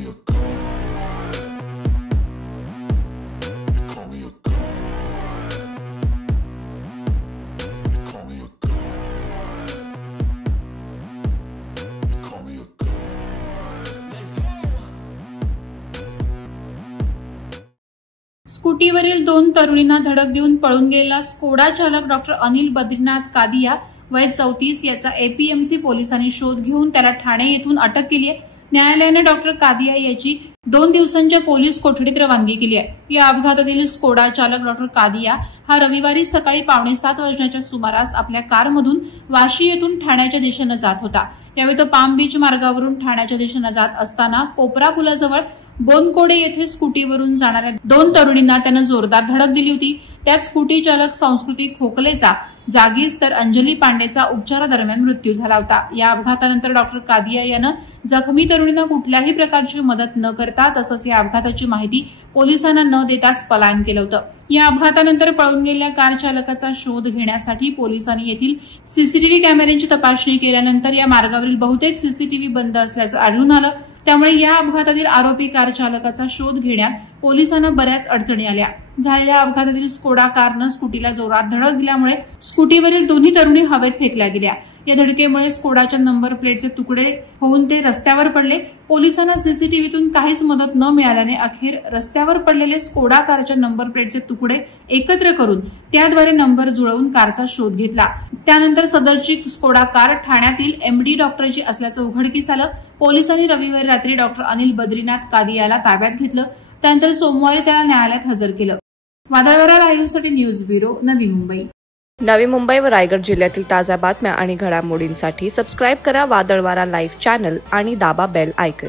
me a god. You call me a god. You call me a god. You call me a god. Let's go. स्कूटीवरील 2 तरुणींना धडक देऊन पळून गेलेला Skoda चालक doctor Anil Badrinath Qadian वय 34 याचा एपीएमसी पोलिसांनी शोध घेऊन त्याला ठाणे येथून अटक केली आहे। न्यायालयाने डॉक्टर कादिया याची 2 दिवसांच्या पोलीस कोठडीत रवानगी केली आहे। या अपघातातील स्कोडा चालक डॉक्टर कादिया हा रविवारी सकाळी 6:45 वाजण्याच्या सुमारास आपल्या कारमधून वाशी येथून ठाण्याच्या दिशेने जात होता। यावेळी तो पाम बीच मार्गावरून ठाण्याच्या दिशेने जात असताना कोपरा पुलाजवळ बोनकोडे येथे स्कूटीवरून जाणाऱ्या 2 तरुणींना त्याने जोरदार धडक दिली होती। त्यात स्कूटी चालक संस्कृती खोकलेचा जागीच तर अंजली पांडेचा उपचारादरम्यान मृत्यू झाला होता। या अपघातानंतर डॉक्टर कादिया यानं जखमी तरुणींना कुठल्याही प्रकारची मदत न करता तसंच या अपघाताची माहिती पोलिसांना न देताच पलायन केलं होतं। या अपघातानंतर पळून गेलेल्या कार चालकाचा शोध घेण्यासाठी पोलिसांनी येथील सीसीटीव्ही कॅमेऱ्यांची तपासणी केल्यानंतर या मार्गावरील बहुतेक सीसीटीव्ही बंद असल्याचं आढळून आलं। त्यामुळे या अपघातातील आरोपी कार चालकाचा शोध घेण्यात पोलिसांना बऱ्याच अडचणी आल्या। झालेल्या अपघातातील स्कोडा कारनं स्कूटीला जोरात धडक दिल्यामुळे स्कूटीवरील दोन्ही तरुणी हवेत फेकल्या गेल्या। या धडकेमुळे स्कोडाच्या नंबर प्लेटचे तुकडे होऊन ते रस्त्यावर पडले। पोलिसांना सीसीटीव्हीतून काहीच मदत न मिळाल्याने अखेर रस्त्यावर पडलेले स्कोडा कारच्या नंबर प्लेटचे तुकडे एकत्र करून त्याद्वारे नंबर जुळवून कारचा शोध घेतला। त्यानंतर सदरची स्कोडा कार ठाण्यातील एमडी डॉक्टरची असल्याचं उघडकीस आलं। पोलिसांनी रविवारी रात्री डॉक्टर अनिल बद्रीनाथ कादियाला ताब्यात घेतलं। त्यानंतर सोमवारी त्याला न्यायालयात हजर केलं। वादळवारा लाईव्हसाठी न्यूज ब्युरो, नवी मुंबई। नवी मुंबई व रायगड जिल्ह्यातील ताज्या बातम्या आणि घडामोडींसाठी सबस्क्राईब करा वादळवारा लाईव्ह चॅनल आणि दाबा बेल आयकॉन।